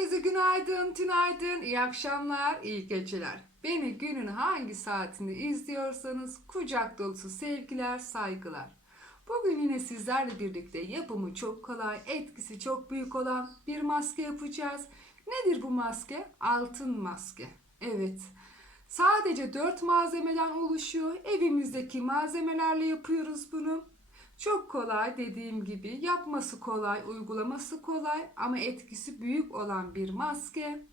Herkese günaydın, tünaydın, iyi akşamlar, iyi geceler. Beni günün hangi saatinde izliyorsanız kucak dolusu sevgiler, saygılar. Bugün yine sizlerle birlikte yapımı çok kolay, etkisi çok büyük olan bir maske yapacağız. Nedir bu maske? Altın maske. Evet. Sadece 4 malzemeden oluşuyor. Evimizdeki malzemelerle yapıyoruz bunu. Çok kolay dediğim gibi yapması kolay, uygulaması kolay ama etkisi büyük olan bir maske.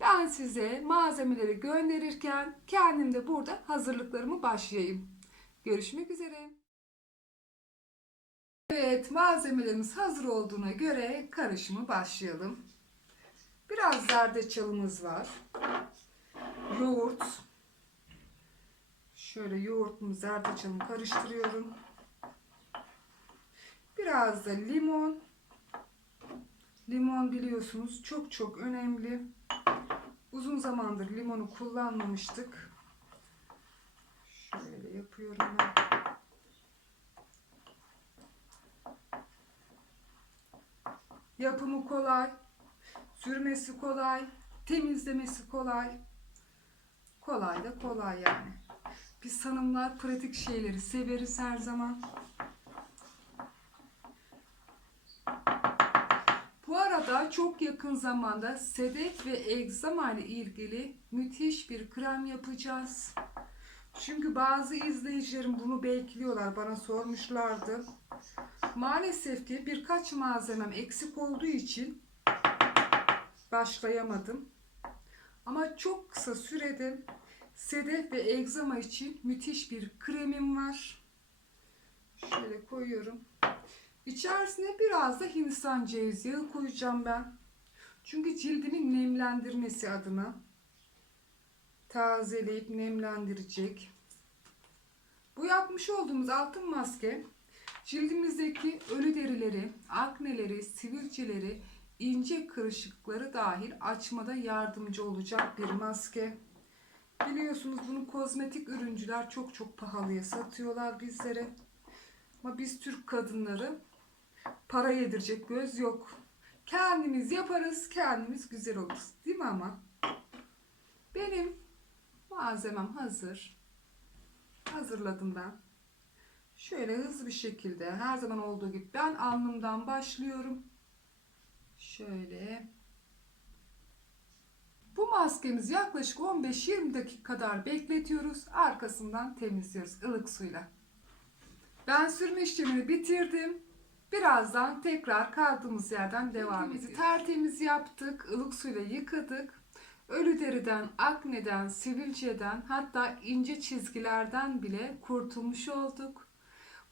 Ben size malzemeleri gönderirken kendim de burada hazırlıklarımı başlayayım. Görüşmek üzere. Evet malzemelerimiz hazır olduğuna göre karışımı başlayalım. Biraz zerdeçalımız var. Yoğurt. Şöyle yoğurtumu zerdeçalımı karıştırıyorum. Biraz da limon. Limon biliyorsunuz çok çok önemli. Uzun zamandır limonu kullanmamıştık. Şöyle yapıyorum ben. Yapımı kolay, sürmesi kolay, temizlemesi kolay. Kolay da kolay yani. Biz hanımlar pratik şeyleri severiz her zaman. Bu arada çok yakın zamanda sedef ve egzama ile ilgili müthiş bir krem yapacağız. Çünkü bazı izleyicilerim bunu bekliyorlar, bana sormuşlardı. Maalesef ki birkaç malzemem eksik olduğu için başlayamadım. Ama çok kısa sürede sedef ve egzama için müthiş bir kremim var. Şöyle koyuyorum. İçerisine biraz da Hindistan cevizi yağı koyacağım ben. Çünkü cildimin nemlendirmesi adına. Tazeleyip nemlendirecek. Bu yapmış olduğumuz altın maske cildimizdeki ölü derileri, akneleri, sivilceleri, ince kırışıkları dahil açmada yardımcı olacak bir maske. Biliyorsunuz bunu kozmetik ürüncüler çok çok pahalıya satıyorlar bizlere. Ama biz Türk kadınları para yedirecek göz yok. Kendimiz yaparız, kendimiz güzel oluruz. Değil mi ama? Benim malzemem hazır. Hazırladım ben. Şöyle hızlı bir şekilde her zaman olduğu gibi ben alnımdan başlıyorum. Şöyle. Bu maskemizi yaklaşık 15-20 dakika kadar bekletiyoruz. Arkasından temizliyoruz ılık suyla. Ben sürme işlemini bitirdim. Birazdan tekrar kaldığımız yerden devam edeceğiz. Tertemiz yaptık, ılık suyla yıkadık. Ölü deriden, akneden, sivilceden hatta ince çizgilerden bile kurtulmuş olduk.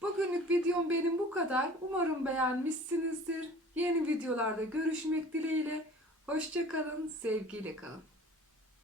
Bugünlük videom benim bu kadar. Umarım beğenmişsinizdir. Yeni videolarda görüşmek dileğiyle. Hoşçakalın, sevgiyle kalın.